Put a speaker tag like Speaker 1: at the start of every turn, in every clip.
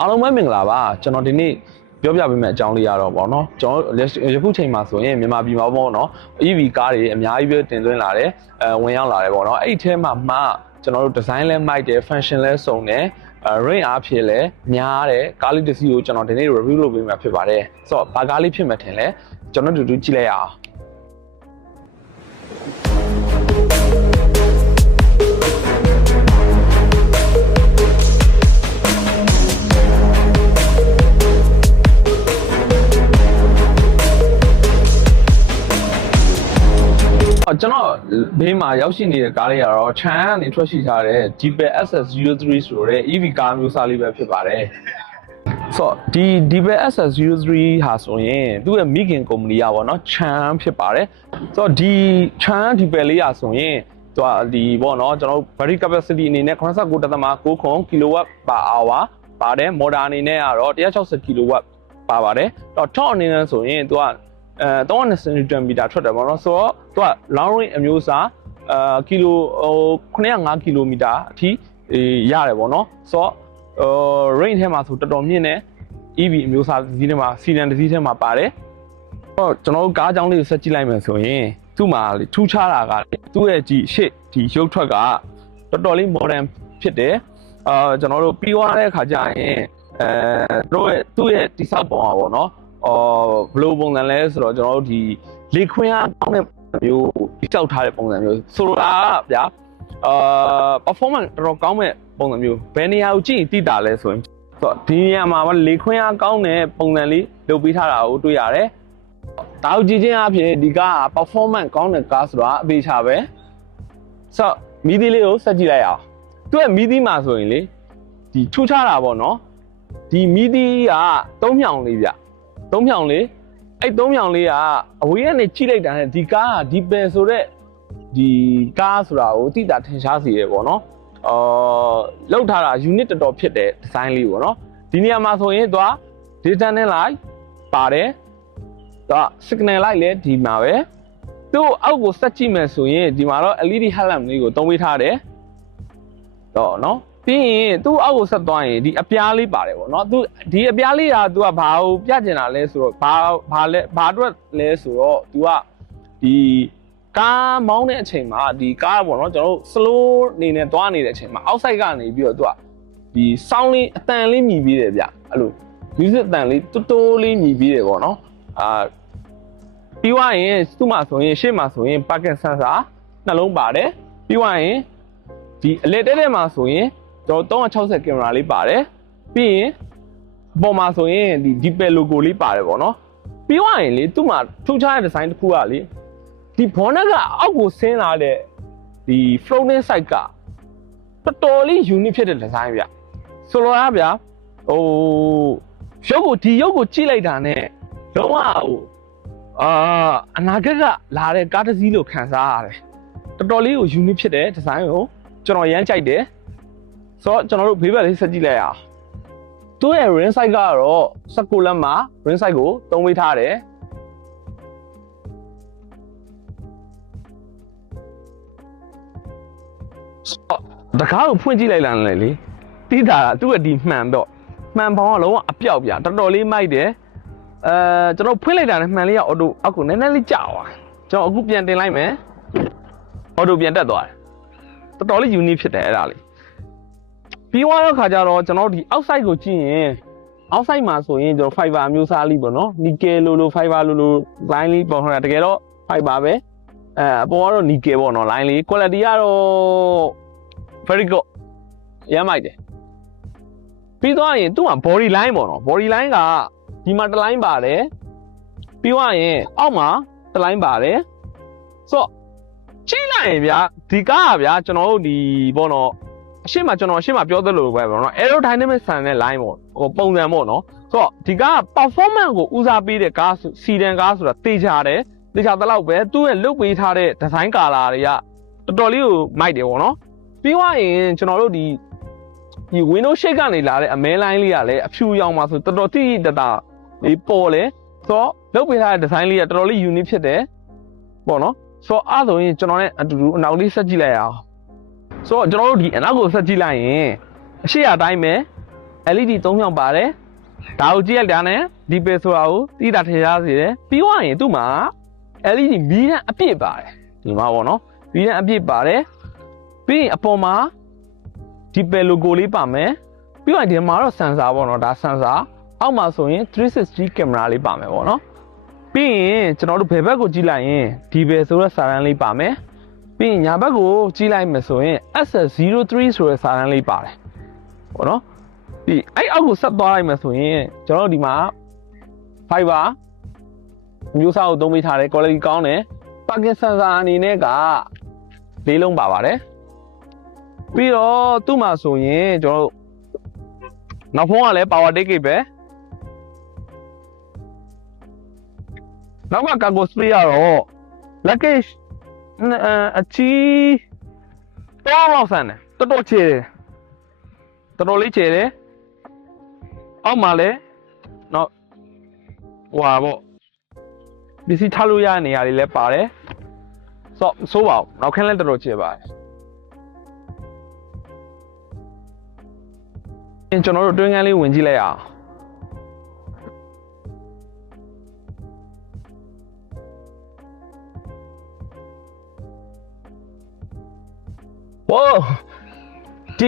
Speaker 1: အားလုံးပဲမင်္ဂလာပါကျွန်တော်ဒီနေ့ပြောပြပေးမယ့်အကြောင်းလေးရတော့ပေါ့နော်ကျွန်တော်လက်ရှိယခုချိန်မှာဆိုရင်မြန်မာပြည်မှာပေါ့နော် EV ကားတွေအများကြီးပဲတင်သွင်းလာတယ်အဲဝင်ရောက်လာတယ်ပေါ့နော်အဲ့ဒီထဲမှာမှကျွန်တော်တို့ design လဲမိုက်တယ် function လဲစုံတယ်အဲ range အားဖြင့်လဲများတယ်ကားလေးတစ်စီးကိုကျွန်တော်ဒီနေ့ review လုပ်ပေးမှာဖြစ်ပါတယ်ဆိုတော့ဘာကားလေးဖြစ်မှထင်လဲကျွန်တော်တို့တူတူကြည့်လိုက်ရအောင် ကျွန်တော်ဘေးမှာရောက်ရှိနေတဲ့ကားလေးကတော့ Chan ကနေထွက်ရှိထားတဲ့ Jeep SS03 ဆိုတဲ့ EV ကားမျိုးစားလေးပဲဖြစ်ပါတယ်။ဆိုတော့ဒီ Jeep SS03 ဟာဆိုရင်သူ့ရဲ့မိခင်ကုမ္ပဏီကပေါ့နော် Chan ဖြစ်ပါတယ်။ဆိုတော့ဒီ Chan Jeep လေးရာဆိုရင်သူကဒီပေါ့နော်ကျွန်တော်တို့ battery capacity အနေနဲ့89.9ခု kW per hour ပါတယ် motor အနေနဲ့ကတော့160 kW ပါပါတယ်။တော့ top အနေနဲ့ဆိုရင်သူကအဲ 320 Newton meter ထွက်တယ်ပေါ့နော်ဆိုတော့သူက long range အမျိုးအစားအာကီလိုဟို905ကီလိုမီတာအထိအေးရတယ်ပေါ့နော်ဆိုတော့ဟို range ထဲမှာဆိုတော်တော်မြင့်တဲ့ EV အမျိုးအစားတစ်စီးထဲမှာ sedan တစ်စီးထဲမှာပါတယ်တော့ကျွန်တော်တို့ကားကြောင်းလေးကိုဆက်ကြည့်လိုက်မယ်ဆိုရင်သူ့မှာလေထူးခြားတာကလေသူ့ရဲ့ဒီရှေ့ဒီရုပ်ထွက်ကတော်တော်လေး modern ဖြစ်တယ်အာကျွန်တော်တို့ပြီးသွားတဲ့အခါကျရင်အဲတို့ရဲ့သူ့ရဲ့တိဆောက်ပုံอ่ะပေါ့နော် အော်ဘယ်လိုပုံစံလဲဆိုတော့ကျွန်တော်တို့ဒီလေခွင်းအားကောင်းတဲ့မျိုးတိဆောက်ထားတဲ့ပုံစံမျိုးဆိုလိုတာကဗျာအာ performance တော်တော်ကောင်းမဲ့ပုံစံမျိုးဘယ်နေရာကိုကြည့်ရင်တိတာလဲဆိုရင်ဆိုတော့ဒီနေရာမှာလေခွင်းအားကောင်းတဲ့ပုံစံလေးလုပ်ပေးထားတာကိုတွေ့ရတယ်တောက်ကြည့်ချင်းအဖြစ်ဒီကားက performance ကောင်းတဲ့ကားဆိုတာအပေးချပဲဆိုတော့မီဒီလေးကိုဆက်ကြည့်လိုက်အောင်သူ့ရဲ့မီဒီမှာဆိုရင်လေဒီထူးခြားတာပေါ့နော်ဒီမီဒီကသုံးမြောင်လေးဗျ သုံးမြောင်လေးအဲ့သုံးမြောင်လေးကအဝေးကနေကြည့်လိုက်တာနဲ့ဒီကားကဒီပယ်ဆိုတဲ့ဒီကားဆိုတာကိုတိတာထင်ရှားစေရပေါ့နော်အော်လောက်ထားတာ unit တော်တော်ဖြစ်တဲ့ design လေးပေါ့နော်ဒီနေရာမှာဆိုရင်သူက data နဲ့ light ပါတယ်သူက signal light လည်းဒီမှာပဲသူ့အောက်ကိုဆက်ကြည့်မယ်ဆိုရင်ဒီမှာတော့ LED headlamp လေးကိုသုံးပေးထားတယ်တော့နော် ပြီးရင်သူ့အောက်ကိုဆက်သွားရင်ဒီအပြားလေးပါတယ်ပေါ့နော်သူဒီအပြားလေးကသူကဘာကိုပြကျင်တာလဲဆိုတော့ဘာဘာလဲဘာအတွက်လဲဆိုတော့သူကဒီကားမောင်းတဲ့အချိန်မှာဒီကားပေါ့နော်ကျွန်တော်တို့ slow အနေနဲ့သွားနေတဲ့အချိန်မှာ outside ကနေပြီးတော့သူကဒီ sound လေးအတန်လေးမြည်ပြီးတယ်ဗျအဲ့လို music အတန်လေးတိုးတိုးလေးမြည်ပြီးတယ်ပေါ့နော်အာပြီးွားရင်သူ့မှာဆိုရင်ရှေ့မှာဆိုရင် parking sensor နှလုံးပါတယ်ပြီးွားရင်ဒီအလက်တဲတဲမှာဆိုရင် ကျွန်တော်360ကင်မရာလေးပါတယ်ပြီးရင်အပေါ်မှာဆိုရင်ဒီ Deepel logo လေးပါတယ်ပေါ့နော်ပြီးွားရင်လေသူ့မှာထူးခြားတဲ့ design တစ်ခုကလေဒီ bonnet ကအောက်ကိုဆင်းလာတဲ့ဒီ floating side ကတော်တော်လေး unique ဖြစ်တဲ့ design ဗျဆိုလိုတာဗျာဟိုရုပ်ကိုဒီရုပ်ကိုကြည့်လိုက်တာနဲ့လုံးဝဟိုအာအနာဂတ်ကလာတဲ့ကားတစ်စီးလို့ခံစားရတယ်တော်တော်လေးကို unique ဖြစ်တဲ့ design ကိုကျွန်တော်ရမ်းကြိုက်တယ် ဆိုတော့ကျွန်တော်တို့ဘေးဘက်လေးဆက်ကြည့်လိုက်အောင်သူ့ရဲ့ ring size ကတော့16လက်မှာ ring size ကိုသုံးပေးထားတယ်တကားကိုဖွင့်ကြည့်လိုက်လာတယ်လေတိတာကသူ့ရဲ့ဒီမှန်တော့မှန်ပေါင်းကလုံးဝအပြောက်ပြတော်တော်လေးမိုက်တယ်အဲကျွန်တော်ဖွင့်လိုက်တာနဲ့မှန်လေးကအော်တိုအောက်ကိုနည်းနည်းလေးကြာသွားကျွန်တော်အခုပြန်တင်လိုက်မယ်အော်တိုပြန်တက်သွားတယ်တော်တော်လေး unique ဖြစ်တယ်အဲ့ဒါလေး ပြီးသွားတော့ခါကျတော့ကျွန်တော်ဒီ outside ကိုကြည့်ရင် outside မှာဆိုရင်ကျွန်တော် fiber မျိုးစားလေးပေါ့နော် nickel လိုလို fiber လိုလို line လေးပေါ်ထားတာတကယ်တော့ fiber ပဲအဲအပေါ်ကတော့ nickel ပေါ့နော် line လေး quality ကတော့ very good ရမ်းမိုက်တယ်ပြီးသွားရင်သူ့မှာ body line ပေါ့နော် body line ကဒီမှာတစ် line ပါတယ်ပြီးသွားရင်အောက်မှာတစ် line ပါတယ်ဆိုတော့ကြည့်လိုက်ရင်ဗျာဒီကားကဗျာကျွန်တော်တို့ဒီပေါ့နော် အရှိမကျွန်တော်အရှိမပြောသလိုပဲပေါ့နော် aerodynamic ဆန်တဲ့ line ပေါ့ဟိုပုံစံပေါ့နော်ဆိုတော့ဒီကားက performance ကိုဦးစားပေးတဲ့ကားစီဒန်ကားဆိုတာတေချာတယ်တေချာတလောက်ပဲသူ့ရဲ့လုတ်ပေးထားတဲ့ design color တွေကတော်တော်လေးကိုမိုက်တယ်ပေါ့နော်ပြီးသွားရင်ကျွန်တော်တို့ဒီဒီ window shade ကနေလာတဲ့အမဲလိုင်းလေးကလည်းအဖြူရောင်ပါဆိုတော်တော်တိတိတတလေးပေါ်လေဆိုတော့လုပ်ပေးထားတဲ့ design လေးကတော်တော်လေး unique ဖြစ်တယ်ပေါ့နော်ဆိုတော့အဲ့ဆိုရင်ကျွန်တော်နဲ့အတူတူအနောက်လေးဆက်ကြည့်လိုက်အောင် ဆိုတော့ကျွန်တော်တို့ဒီအနောက်ကိုဆက်ကြည့်လိုက်ရင်အရှိအတိုင်းပဲ LED 3မြောက်ပါတယ်ဒါကိုကြည့်လိုက်တာနဲ့ဒီပေဆိုတာကိုတိတာထည့်ရစေတယ်ပြီးသွားရင်သူ့မှာ LED မီးတန်းအပြည့်ပါတယ်ဒီမှာပေါ့နော်မီးတန်းအပြည့်ပါတယ်ပြီးရင်အပေါ်မှာဒီပေ logo လေးပါမယ်ပြီးတော့ဒီမှာတော့ sensor ပေါ့နော်ဒါ sensor အောက်မှာဆိုရင်360 camera လေးပါမယ်ပေါ့နော်ပြီးရင်ကျွန်တော်တို့ဘယ်ဘက်ကိုကြည့်လိုက်ရင်ဒီပေဆိုတဲ့စာတန်းလေးပါမယ် ပြီးရင်ညာဘက်ကိုကြည့်လိုက်မယ်ဆိုရင် SS03 ဆိုတဲ့စာတန်းလေးပါတယ်ပေါ့နော်ဒီအဲ့အောက်ကိုဆက်သွားလိုက်မယ်ဆိုရင်ကျွန်တော်တို့ဒီမှာ fiber မျိုးစားကိုသုံးပေးထားတယ် quality ကောင်းတယ် parking sensor အနေနဲ့ကလေးလုံးပါပါတယ်ပြီးတော့သူ့မှာဆိုရင်ကျွန်တော်တို့နောက်ဖုံးကလည်း power take ပဲနောက်က cargo space ကတော့ luggage အချီတော့လောက်ဆန်တယ်တော်တော်ချေတယ်တော်တော်လေးချေတယ်အောက်မှာလည်းနော်ဟွာပေါ့ပစ္စည်းထားလို့ရတဲ့နေရာတွေလည်းပါတယ်ဆိုတော့ဆိုးပါဘူးနောက်ခန်းလည်းတော်တော်ချေပါတယ်ကျွန်တော်တို့တွင်းကန်းလေးဝင်ကြည့်လိုက်အောင်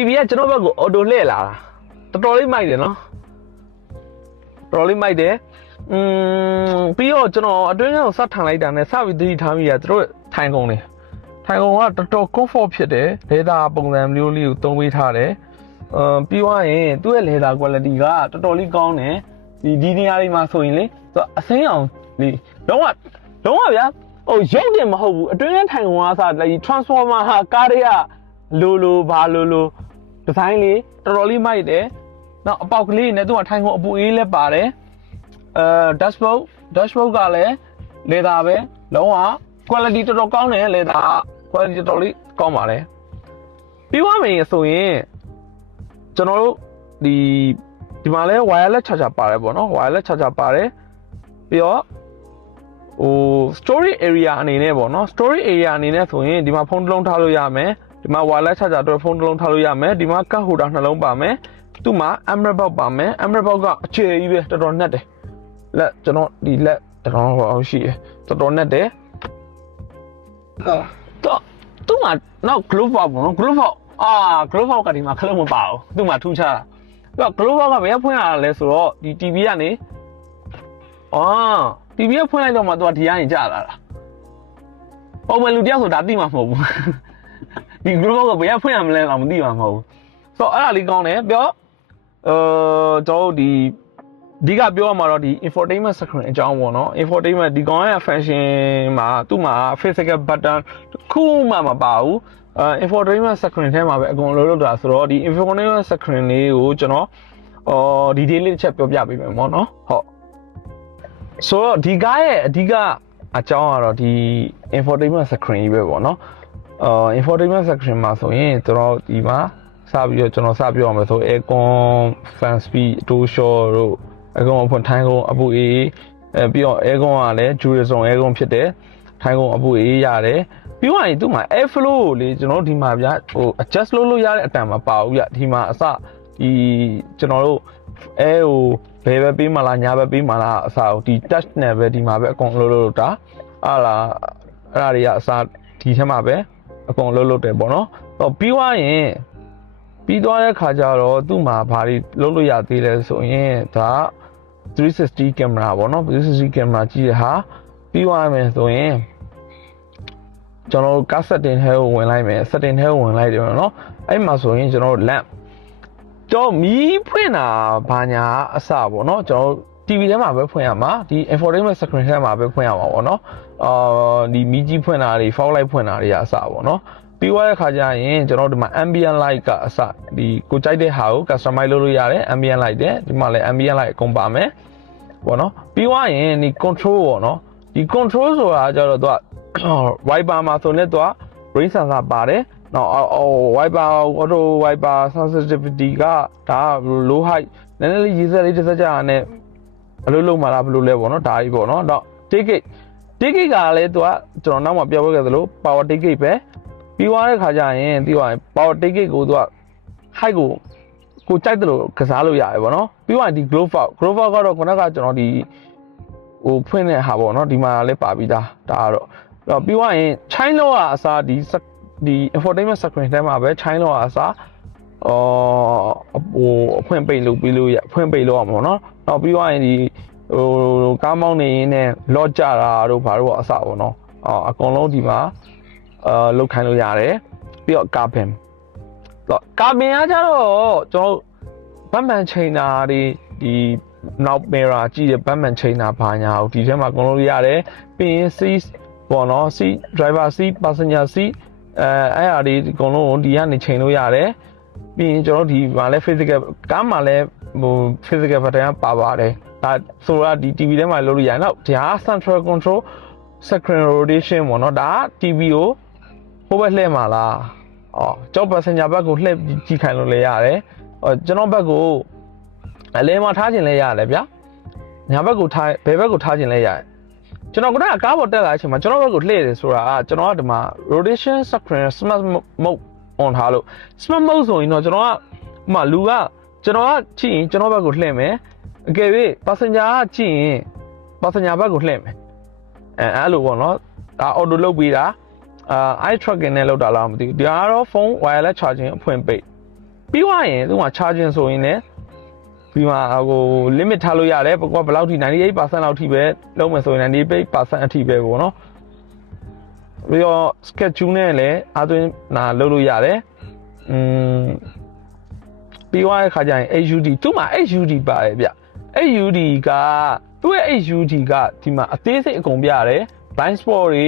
Speaker 1: TV ကကျွန်တော်ဘက်ကိုအော်တိုလှည့်လာတာတော်တော်လေးမိုက်တယ်နော်တော်တော်လေးမိုက်တယ်อืมပြီးတော့ကျွန်တော်အတွင်းကိုစထန်လိုက်တာနဲ့စပြီးသတိထားမိတာသူတို့ထိုင်ကုန်နေထိုင်ကုန်ကတော်တော် comfort ဖြစ်တယ်လေသာပုံစံမျိုးလေးကိုသုံးပေးထားတယ်အမ်ပြီးသွားရင်သူ့ရဲ့လေသာ quality ကတော်တော်လေးကောင်းတယ်ဒီဒီနေရာလေးမှာဆိုရင်လေသူအစင်းအောင်လေးလုံးဝလုံးဝဗျာဟိုရုပ်တင်မဟုတ်ဘူးအတွင်းထိုင်ကုန်ကစဒီ transformer ဟာကားတွေကလိုလိုဘာလိုလို ဒီဇိုင်းလေးတော်တော်လေးမိုက်တယ်နောက်အပေါက်ကလေးနဲ့သူကထိုင်ကုန်အပူအေးလည်းပါတယ်အဲ dashboard dashboard ကလည်းလေသာပဲလုံးဝ quality တော်တော်ကောင်းတယ်လေသာ quality တော်တော်လေးကောင်းပါတယ်ပြီးသွားမယ်ဆိုရင်ကျွန်တော်တို့ဒီဒီမှာလဲ wireless charger ပါတယ်ပေါ့နော် wireless charger ပါတယ်ပြီးတော့ဟို storage area အနေနဲ့ပေါ့နော် storage area အနေနဲ့ဆိုရင်ဒီမှာဖုန်းတစ်လုံးထားလို့ရမယ် ဒီမှာ wireless charger အတွက်ဖုန်းတစ်လုံးထားလို့ရမယ်ဒီမှာ card holder နှလုံးပါမယ်သူ့မှာ emerald box ပါမယ် emerald box ကအခြေကြီးပဲတော်တော်နှက်တယ်လက်ကျွန်တော်ဒီလက်တော်တော်ဟောရှိတယ်တော်တော်နှက်တယ်
Speaker 2: ဟုတ်
Speaker 1: တော့သူ့မှာနောက် glove box ပေါ့နော် glove box အာ glove box ကဒီမှာခလုံးမပါဘူးသူ့မှာထူးခြားတာပြီးတော့ glove box ကဘယ်ဖွင့်ရတာလဲဆိုတော့ဒီ TV ကနေအော် TV ကဖွင့်လိုက်တော့မှသူကဒီကနေကြာလာတာပုံမှန်လူတယောက်ဆိုဒါသိမှာမဟုတ်ဘူး ဒီ glove box ကဘယ်ကဖွင့်ရမလဲတော့မသိမှာမဟုတ်ဘူးဆိုတော့အဲ့ဒါလေးကောင်းတယ်ပြောအဲကျွန်တော်တို့ဒီအဓိကပြောရမှာတော့ဒီ infotainment screen အကြောင်းပေါ့နော် infotainment ဒီကောင်ရဲ့ function မှာသူ့မှာ physical button တစ်ခုမှမပါဘူးအဲ infotainment screen ထဲမှာပဲအကုန်လုံးလုပ်တာဆိုတော့ဒီ infotainment screen လေးကိုကျွန်တော်အော် detail လေးတစ်ချက်ပြောပြပေးမယ်ပေါ့နော်ဟုတ်ဆိုတော့ဒီကားရဲ့အဓိကအကြောင်းကတော့ဒီ infotainment screen ကြီးပဲပေါ့နော် အော် infotainment screen မှာဆိုရင်ကျွန်တော်ဒီမှာစပြီးတော့ကျွန်တော်စပြောရမယ်ဆို aircon fan speed door shot တို့ aircon အဖွင့်ထိုင်းကုန်အပူအေးအဲပြီးတော့ aircon ကလည်း Jurison aircon ဖြစ်တယ်ထိုင်းကုန်အပူအေးရတယ်ပြီးတော့ရင်သူ့မှာ air flow ကိုလေကျွန်တော်တို့ဒီမှာဗျာဟို adjust လုပ်လို့ရတဲ့အတန်မှာပါဘူးဗျဒီမှာအစဒီကျွန်တော်တို့ air ကိုဘယ်ပဲပေးမှလားညာပဲပေးမှလားအစဒီ touch နဲ့ပဲဒီမှာပဲအကုန်လုပ်လို့တာဟာလားအဲ့ဒါတွေကအစဒီထဲမှာပဲ အကုန်လုပ်လို့တယ်ပေါ့နော်တော့ပြီးသွားရင်ပြီးသွားတဲ့ခါကျတော့သူ့မှာဘာတွေလုပ်လို့ရသေးလဲဆိုရင်ဒါ360 camera ပေါ့နော်360 camera ကြည့်ရဟာပြီးသွားမယ်ဆိုရင်ကျွန်တော်တို့ကား setting ထဲကိုဝင်လိုက်မယ် setting ထဲကိုဝင်လိုက်တယ်နော်အဲ့မှာဆိုရင်ကျွန်တော်တို့ lamp တော့မီးဖွင့်တာဘာညာအစပေါ့နော်ကျွန်တော်တို့ TV ထဲမှာပဲဖွင့်ရမှာဒီ infotainment screen ထဲမှာပဲဖွင့်ရမှာပေါ့နော်အာဒီမီးကြီးဖွင့်တာတွေ fog light ဖွင့်တာတွေအစပေါ့နော်ပြီးသွားတဲ့ခါကျရင်ကျွန်တော်တို့ဒီမှာ ambient light ကအစဒီကိုကြိုက်တဲ့ဟာကို customize လုပ်လို့ရတယ် ambient light တဲ့ဒီမှာလည်း ambient light အကုန်ပါမယ်ပေါ့နော်ပြီးသွားရင်ဒီ control ပေါ့နော်ဒီ control ဆိုတာကျတော့သူက wiper မှာဆိုနေသူက brain sensor ပါတယ်နော်အော် wiper auto wiper sensitivity ကဒါက low height နည်းနည်းလေးရေးစက်လေးတစ်စက်ကြာနဲ့ ဘယ်လိုလုပ်မှာလားဘယ်လိုလဲပေါ့နော်ဒါကြီးပေါ့နော်တော့ ticket ticket ကလည်းသူကကျွန်တော်နောက်မှပြောပြခဲ့သလို power ticket ပဲပြီးသွားတဲ့ခါကျရင်ပြီးသွားရင် power ticket ကိုသူက height ကိုကိုကြိုက်တယ်လို့ကစားလို့ရတယ်ပေါ့နော်ပြီးတော့ဒီ glove out glove out ကတော့ခုနကကျွန်တော်ဒီဟိုဖွင့်တဲ့ဟာပေါ့နော်ဒီမှာလည်းပါပြီးသားဒါကတော့အဲ့တော့ပြီးတော့ရင် chain လောက်ကအစားဒီ sec- ဒီ infotainment screen ထဲမှာပဲ chain လောက်ကအစား အော်ဟိုအဖွင့်ပိတ်လုပ်ပြီးလို့ရအဖွင့်ပိတ်လို့ရမှာပေါ့နော်နောက်ပြီးတော့ရင်ဒီဟိုကားမောင်းနေရင်းနဲ့ lock ကြတာတို့ဘာတို့အစားပေါ့နော်အော်အကုန်လုံးဒီမှာအာလုတ်ခိုင်းလို့ရတယ်ပြီးတော့ carbon တော့ကာမင်ကကြတော့ကျွန်တော်ဘတ်မန်ချိန်နာတွေဒီနောက်မီရာကြည့်တဲ့ဘတ်မန်ချိန်နာဘာညာကိုဒီထဲမှာအကုန်လုံးရရတယ်ပြီးရင် seat ပေါ့နော် seat driver seat passenger seat အဲအဲ့အရာတွေအကုန်လုံးကိုဒီကနေချိန်လို့ရတယ် ပြီးရင်ကျွန်တော်တို့ဒီမှာလဲ physical ကားမှာလဲဟို physical pattern ကပါပါတယ်ဒါဆိုတော့ဒီ TV ထဲမှာလုပ်လို့ရတယ်နောက်ဒါ central control screen rotation ပေါ့နော်ဒါက TV ကိုဟိုဘက်လှည့်မှာလားအော်ကျောက် passenger ဘက်ကိုလှည့်ကြည့်ခိုင်းလို့လည်းရတယ်။အော်ကျွန်တော်ဘက်ကိုအလဲမှာထားခြင်းလည်းရတယ်ဗျာ။ညာဘက်ကိုထားဘယ်ဘက်ကိုထားခြင်းလည်းရတယ်။ကျွန်တော်ကကားပေါ်တက်လာတဲ့အချိန်မှာကျွန်တော်ဘက်ကိုလှည့်တယ်ဆိုတာကကျွန်တော်ကဒီမှာ rotation screen smart mode on ထားလို့ smart mode ဆိုရင်တော့ကျွန်တော်ကဥပမာလူကကျွန်တော်ကကြည့်ရင်ကျွန်တော်ဘက်ကိုလှည့်မယ်။အကယ်၍ passenger ကကြည့်ရင် passenger ဘက်ကိုလှည့်မယ်။အဲအဲ့လိုပေါ့နော်။ဒါ auto လုပ်ပြီးတာအာ eye tracking နဲ့လောက်တာလားမသိဘူးဒီကတော့ဖုန်း wireless charging အဖွင့်ပိတ်ပြီးသွားရင်သူက charging ဆိုရင်လည်းဒီမှာဟို limit ထားလို့ရတယ်ဘကွာဘယ်လောက်ထိ98%လောက်ထိပဲလုံးမယ်ဆိုရင်98%အထိပဲပေါ့နော် ပြီးတော့ schedule နဲ့လည်းအသွင်းနာလုပ်လို့ရတယ်อืมပြီးသွားတဲ့ခါကျရင် HUD သူ့မှာ HUD ပါတယ်ဗျ HUD ကသူ့ရဲ့ HUD ကဒီမှာအသေးစိတ်အကုန်ပြရတယ် blind spot တွေ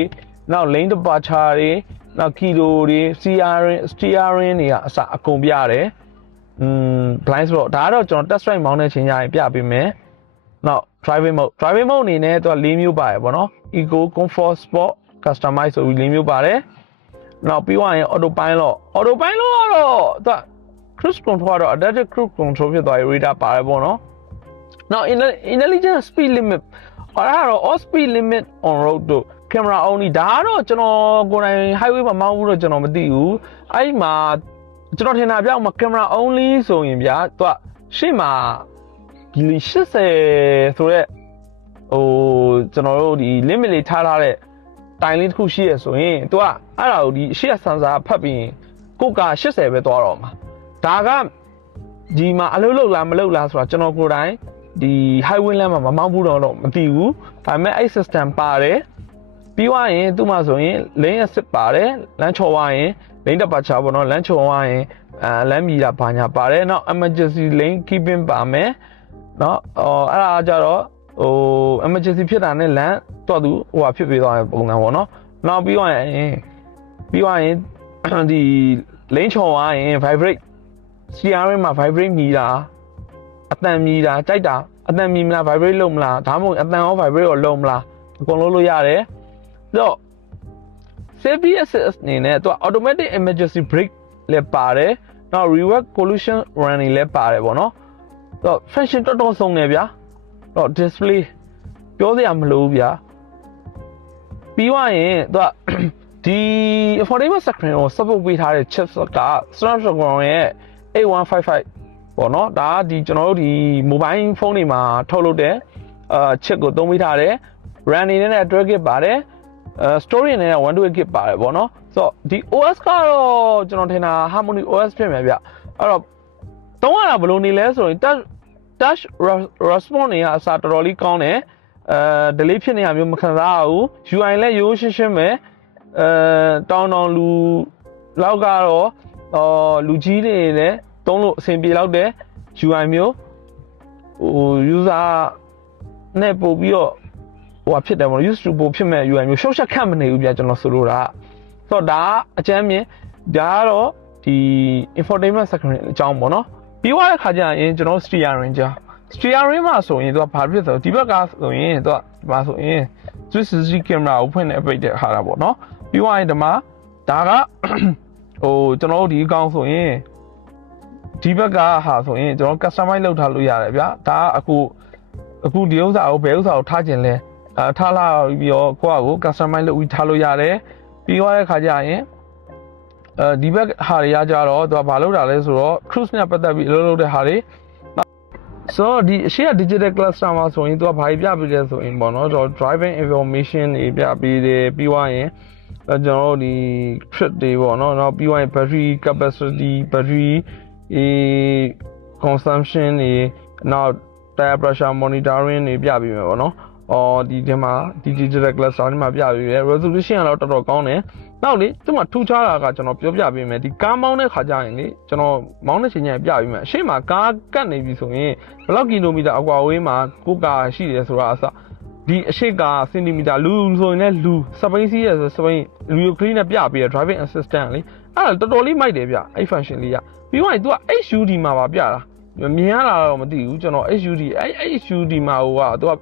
Speaker 1: နောက် lane departure တွေနောက် kilo တွေ steering steering တွေကအစအကုန်ပြရတယ်อืม blind spot ဒါကတော့ကျွန်တော် test drive မောင်းတဲ့ချိန်ကျရင်ပြပေးမယ်နောက် driving mode driving mode အနေနဲ့သူက၄မျိုးပါတယ်ပေါ့နော် eco comfort sport customize ဆိုပြီး၄မျိုးပါတယ်နောက်ပြီးသွားရင် auto pilot auto pilot ကတော့သူက cruise control ကတော့ adaptive cruise control ဖြစ်သွားပြီ radar ပါတယ်ပေါ့နော်နောက် intelli- intelligent speed limit အဲ့ဒါကတော့ all speed limit on road တို့ camera only ဒါကတော့ကျွန်တော်ကိုယ်တိုင် highway မှာမောင်းဘူးတော့ကျွန်တော်မသိဘူးအဲ့ဒီမှာကျွန်တော်ထင်တာပြောက်မှာ camera only ဆိုရင်ဗျာသူကရှေ့မှာဒီ80ဆိုရက်ဟိုကျွန်တော်တို့ဒီ limit လေးထားထားတဲ့ တိုင်လေးတစ်ခုရှိရဆိုရင်သူကအဲ့ဒါကိုဒီရှေ့ဆန်ဆာဖတ်ပြီးရင်ကိုက80ပဲသွားတော့မှာဒါကဒီမှာအလုပ်လုပ်လားမလုပ်လားဆိုတာကျွန်တော်ကိုယ်တိုင်ဒီ highway လမ်းမှာမမောင်းဘူးတော့တော့မသိဘူးဒါပေမဲ့အဲ့ system ပါတယ်ပြီးသွားရင်သူ့မှာဆိုရင် lane assist ပါတယ်လမ်းချော်သွားရင် lane departure ပေါ့နော်လမ်းချော်သွားရင်အဲလမ်းမြည်တာဘာညာပါတယ်နောက် emergency lane keeping ပါမယ်နော်အော်အဲ့ဒါကကြတော့ ဟို emergency ဖြစ်တာနဲ့လမ်းတော့သူဟိုဟာဖြစ်ပြီးသွားတဲ့ပုံစံပေါ့နော်နောက်ပြီးသွားရင်ပြီးသွားရင်ဒီ lane ချော်သွားရင် vibrate CRM မှာ vibrate မြည်တာအတန်မြည်တာကြိုက်တာအတန်မြည်မလား vibrate လုပ်မလားဒါမှမဟုတ်အတန်ရော vibrate ရောလုပ်မလားအကုန်လုံးလုပ်ရတယ်ပြီးတော့ safety assist အနေနဲ့သူက automatic emergency brake လည်းပါတယ်နောက် reverse collision warning လည်းပါတယ်ပေါ့နော်တော့ function တော်တော်ဆုံးနေဗျာ တော့ display ပြောစရာမလိုဘူးဗျာပြီးသွားရင်သူကဒီ affordable screen ကို support ပေးထားတဲ့ chips က Snapdragon ရဲ့8155ပေါ့နော်ဒါကဒီကျွန်တော်တို့ဒီ mobile phone တွေမှာထုတ်လုပ်တဲ့အာ chip ကိုသုံးပေးထားတယ် RAM အနေနဲ့12 GB ပါတယ်အဲ story အနေနဲ့128 GB ပါတယ်ပေါ့နော်ဆိုတော့ဒီ OS ကတော့ကျွန်တော်ထင်တာ Harmony OS ဖြစ်မယ်ဗျအဲ့တော့သုံးရတာဘယ်လိုနေလဲဆိုရင် touch touch response တွေကအစားတော်တော်လေးကောင်းတယ်အဲ delay ဖြစ်နေတာမျိုးမခံစားရဘူး UI လည်းရိုးရိုးရှင်းရှင်းပဲအဲတောင်းတောင်းလူလောက်ကတော့အော်လူကြီးတွေလည်းသုံးလို့အဆင်ပြေလောက်တဲ့ UI မျိုးဟို user နဲ့ပို့ပြီးတော့ဟိုဟာဖြစ်တယ်ပေါ့နော် use to ပို့ဖြစ်မဲ့ UI မျိုးရှော့ရှက်ခတ်မနေဘူးပြကျွန်တော်ဆိုလိုတာဆိုတော့ဒါကအချမ်းမြင်ဒါကတော့ဒီ infotainment screen အကြောင်းပေါ့နော် ပြီးသွားတဲ့ခါကျရင်ကျွန်တော် steering ကြာ steering မှာဆိုရင်သူကဘာဖြစ်ဆိုဒီဘက်ကဆိုရင်သူကဒီမှာဆိုရင် 360 camera ကိုဖွင့်နေပိတ်တဲ့ဟာတာပေါ့နော်ပြီးသွားရင်ဒီမှာဒါကဟိုကျွန်တော်တို့ဒီအကောင့်ဆိုရင်ဒီဘက်ကဟာဆိုရင်ကျွန်တော် customize လုပ်ထားလို့ရတယ်ဗျာဒါကအခုအခုဒီဥစ္စာကိုဘယ်ဥစ္စာကိုထားခြင်းလဲအဲထားလာပြီးတော့ကိုယ့်အကို customize လုပ်ပြီးထားလို့ရတယ်ပြီးသွားတဲ့ခါကျရင် အဲဒီဘက်ဟာတွေကကြတော့သူကဘာလုပ်တာလဲဆိုတော့ cruise နဲ့ပတ်သက်ပြီးအလုပ်လုပ်တဲ့ဟာတွေဆိုတော့ဒီအရှိက digital cluster မှာဆိုရင်သူကဘာကြီးပြပေးလဲဆိုရင်ပေါ့နော်ကျွန်တော် driving information တွေပြပေးတယ်ပြီးသွားရင်အဲကျွန်တော်တို့ဒီ trip တွေပေါ့နော်နောက်ပြီးသွားရင် battery capacity battery အဲ consumption တွေနောက် tire pressure monitoring တွေပြပေးမယ်ပေါ့နော်အော်ဒီဒီမှာဒီ digital cluster ဒီမှာပြပေးတယ် resolution ကတော့တော်တော်ကောင်းတယ် နောက်လေသူ့မှာထူးခြားတာကကျွန်တော်ပြောပြပေးမယ်ဒီကားမောင်းတဲ့ခါကျရင်လေကျွန်တော်မောင်းတဲ့ချိန်ကျရင်ပြပေးမယ်အရှိမကားကတ်နေပြီဆိုရင်ဘယ်လောက်ကီလိုမီတာအကွာအဝေးမှာကိုယ်ကာရှိတယ်ဆိုတာအစဒီအရှိကစင်တီမီတာလူဆိုရင်လည်းလူစပိန်စီးရဆိုစပိန်လူယိုခရီးနဲ့ပြပေးတယ် driving assistant လေအဲ့ဒါတော်တော်လေးမိုက်တယ်ဗျအဲ့ function လေးကပြီးတော့ तू က HUD မှာပါပြတာမြင်ရတာတော့မသိဘူးကျွန်တော် HUD အဲ့ HUD မှာဟိုက तू က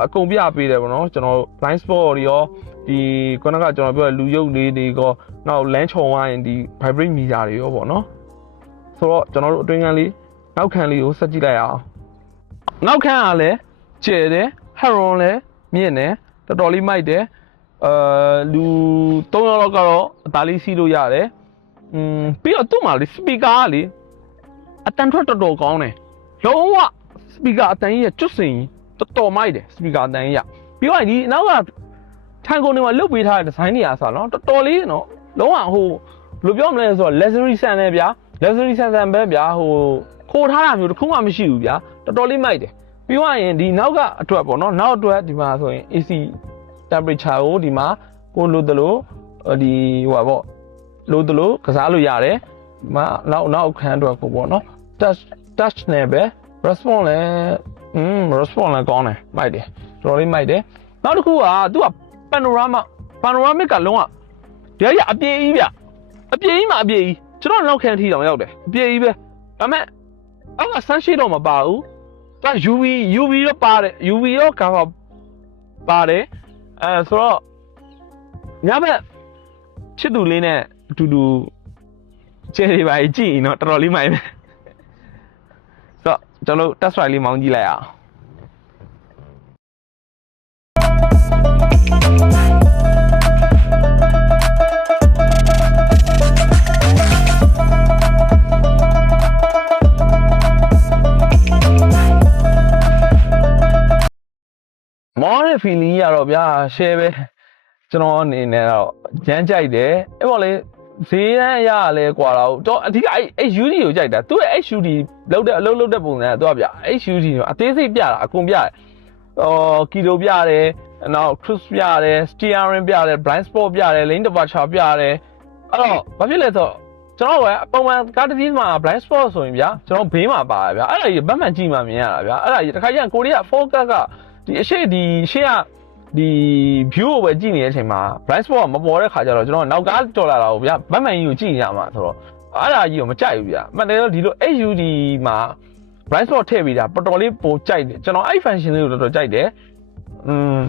Speaker 1: အကုန်ပြပေးတယ်ဗောနော်ကျွန်တော် blind spot တွေရော ဒီခုနကကျွန်တော်ပြောတဲ့လူရုပ်လေးတွေကောနောက်လမ်းချုံသွားရင်ဒီ vibrate meter တွေရောဗောနော်ဆိုတော့ကျွန်တော်တို့အတွင်းကန်းလေးနောက်ခံလေးကိုဆက်ကြည့်လိုက်အောင်နောက်ခံကလည်းကျယ်တယ် heron လည်းမြင့်တယ်တော်တော်လေးမိုက်တယ်အဲလူ3ယောက်လောက်ကတော့အသားလေးစီးလို့ရတယ်อืมပြီးတော့သူ့မှာလေ speaker ကလေအတန်ထွက်တော်တော်ကောင်းတယ်လုံးဝ speaker အတန်ကြီးရကျွတ်စင်ကြီးတော်တော်မိုက်တယ် speaker အတန်ကြီးရပြီးတော့ဒီနောက်က ထိုင်ကုန်တွေမှာလုတ်ပေးထားတဲ့ဒီဇိုင်းတွေအားဆိုတော့တော်တော်လေးနော်လုံးဝဟိုဘယ်လိုပြောမလဲဆိုတော့ luxury ဆန်တယ်ဗျာ luxury ဆန်ဆန်ပဲဗျာဟိုခိုးထားတာမျိုးတစ်ခုမှမရှိဘူးဗျာတော်တော်လေးမိုက်တယ်ပြီးတော့ရင်ဒီနောက်ကအတွက်ပေါ့နော်နောက်အတွက်ဒီမှာဆိုရင် AC temperature ကိုဒီမှာကိုလိုသလိုဒီဟိုပါပေါ့လိုသလိုကစားလို့ရတယ်ဒီမှာနောက်နောက်အခန်းအတွက်ကိုပေါ့နော် touch touch နဲ့ပဲ response လဲอืม response လဲကောင်းတယ်မိုက်တယ်တော်တော်လေးမိုက်တယ်နောက်တစ်ခုကသူက panorama panoramic ကလုံးဝဒီကအပြေးကြီးဗျအပြေးကြီးမှာအပြေးကြီးကျွန်တော်နောက်ခန်းထီတောင်ရောက်တယ်အပြေးကြီးပဲဒါပေမဲ့အောက်က sunshade တော့မပါဘူးသူက UV UV တော့ပါတယ် UV ရော cover ပါတယ်အဲဆိုတော့ညဘက်ချစ်သူလေးနဲ့အတူတူကျဲတွေပါကြီးကြည့်ရင်တော့တော်တော်လေးမိုက်ပဲဆိုတော့ကျွန်တော်တို့ test ride လေးမောင်းကြည့်လိုက်အောင် တဲ့ feeling ကြီးကတော့ဗျာ share ပဲကျွန်တော်အနေနဲ့တော့ကြမ်းကြိုက်တယ်အဲ့ပေါ်လေဈေးရန်အရာလဲကွာတော့တော့အဓိကအဲ့အဲ့ UD ကိုကြိုက်တာသူ့ရဲ့ HUD လောက်တဲ့အလုပ်လုပ်တဲ့ပုံစံကသူကဗျ HUD အသေးစိတ်ပြတာအကုန်ပြတယ်ဟောကီလိုပြတယ်နောက် cruise ပြတယ် steering ပြတယ် blind spot ပြတယ် lane departure ပြတယ်အဲ့တော့ဘာဖြစ်လဲဆိုတော့ကျွန်တော်ကအပုံမှန်ကားတစ်စီးမှာ blind spot ဆိုရင်ဗျာကျွန်တော်ဘေးမှာပါတယ်ဗျာအဲ့ဒါကြီးဘက်မှန်ကြည့်မှမြင်ရတာဗျာအဲ့ဒါကြီးတစ်ခါကျရင်ကိုရီးယား focus က ဒီအရှိဒီရှေ့ကဒီ view ကိုပဲကြည့်နေတဲ့အချိန်မှာ blind spot ကမပေါ်တဲ့ခါကျတော့ကျွန်တော်နောက်ကားတော်လာတာကိုဗျာဗတ်မှန်ကြီးကိုကြည့်နေရမှာဆိုတော့အဲ့ဒါကြီးကိုမကြိုက်ဘူးဗျာအမှန်တကယ်တော့ဒီလို HUD မှာ blind spot ထည့်ပြီးတာတော်တော်လေးပိုကြိုက်တယ်ကျွန်တော်အဲ့ function လေးကိုတော်တော်ကြိုက်တယ်อืม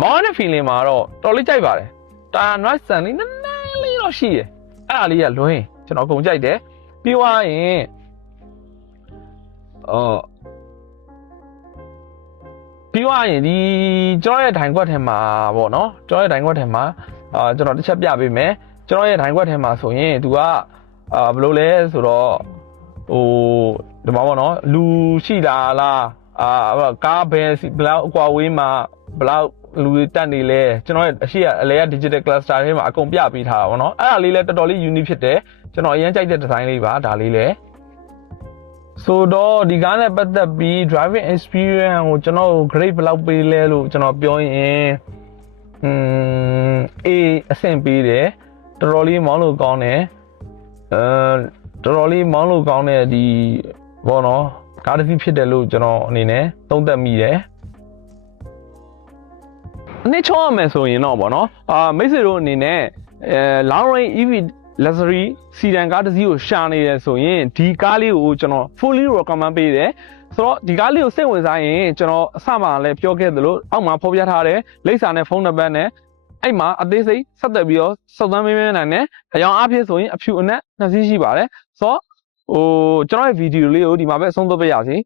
Speaker 1: မောင်းတဲ့ feeling မှာတော့တော်လေးကြိုက်ပါတယ်တာ noise ဆန်လေးနည်းနည်းလေးတော့ရှိတယ်အဲ့ဒါလေးကလွင်းကျွန်တော်အကုန်ကြိုက်တယ်ပြီးသွားရင်အော် ပြီးသွားရင်ဒီကျွန်တော်ရဲ့ဒိုင်ခွက်ထဲမှာပေါ့နော်ကျွန်တော်ရဲ့ဒိုင်ခွက်ထဲမှာအာကျွန်တော်တစ်ချက်ပြပေးမယ်ကျွန်တော်ရဲ့ဒိုင်ခွက်ထဲမှာဆိုရင်သူကအာဘယ်လိုလဲဆိုတော့ဟိုဒီမှာပေါ့နော်လူရှိတာလားအာကားဘယ်ဘလောက်အကွာဝေးမှာဘလောက်လူတွေတက်နေလဲကျွန်တော်ရဲ့အရှိကအလဲက digital cluster ထဲမှာအကုန်ပြပေးထားတာပေါ့နော်အဲ့ဒါလေးလည်းတော်တော်လေး unique ဖြစ်တယ်ကျွန်တော်အရင်ကြိုက်တဲ့ design လေးပါဒါလေးလည်း ဆိုတော့ဒီကားနဲ့ပတ်သက်ပြီး driving experience ကိုကျွန်တော် grade ဘယ်လောက်ပေးလဲလို့ကျွန်တော်ပြောရင်อืม A အဆင့်ပေးတယ်တော်တော်လေးမောင်းလို့ကောင်းတယ်အဲတော်တော်လေးမောင်းလို့ကောင်းတဲ့ဒီဘောနော်ကားတစ်စီးဖြစ်တယ်လို့ကျွန်တော်အနေနဲ့သုံးသပ်မိတယ်အနည်းချောရမယ်ဆိုရင်တော့ဗောနော်အာမိတ်ဆွေတို့အနေနဲ့အဲ long range EV luxury စီဒန်ကားတစ်စီးကိုရှာနေတယ်ဆိုရင်ဒီကားလေးကိုကျွန်တော် fully recommend ပေးတယ်ဆိုတော့ဒီကားလေးကိုစိတ်ဝင်စားရင်ကျွန်တော်အစမှလည်းပြောခဲ့သလိုအောက်မှာဖော်ပြထားတယ်လိပ်စာနဲ့ဖုန်းနံပါတ်နဲ့အဲ့မှာအသေးစိတ်ဆက်သွယ်ပြီးတော့စောက်သမ်းမေးမြန်းနိုင်တယ်အကြောင်းအဖြစ်ဆိုရင်အဖြူအနက်နှစ်စီးရှိပါတယ်ဆိုတော့ဟိုကျွန်တော်ရဲ့ဗီဒီယိုလေးကိုဒီမှာပဲအဆုံးသတ်ပေးရစီ